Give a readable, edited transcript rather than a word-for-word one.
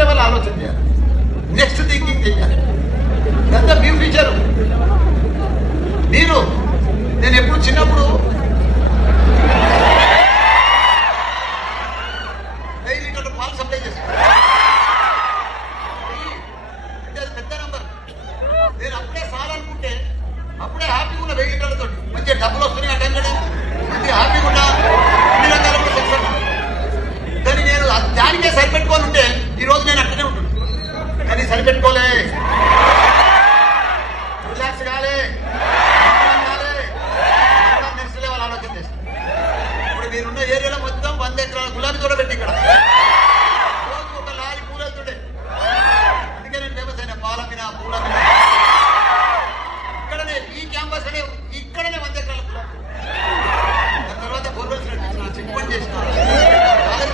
Level ఆలోచన చేయాలి, next thinking చేయాలి. అంతా మీ ఫ్యూచర్. నేను ఎప్పుడు చిన్నప్పుడు పాలు సప్లై చేస్తాను, అంటే అది పెద్ద నంబర్. నేను అప్పుడే సాలనుకుంటే అప్పుడే హ్యాపీగా ఉన్న 1000 లీటర్లతో మంచిగా డబ్బులు వస్తున్నాయి. ఆ టైంలో మంచి హ్యాపీగా ఉన్నా, అన్ని రకాల సక్సెస్. కానీ నేను దానికే సరిపెట్టుకొని ఉంటే ఈరోజు నేను అక్కడే ఉంటుంది. కానీ సరిపెట్టుకోలే,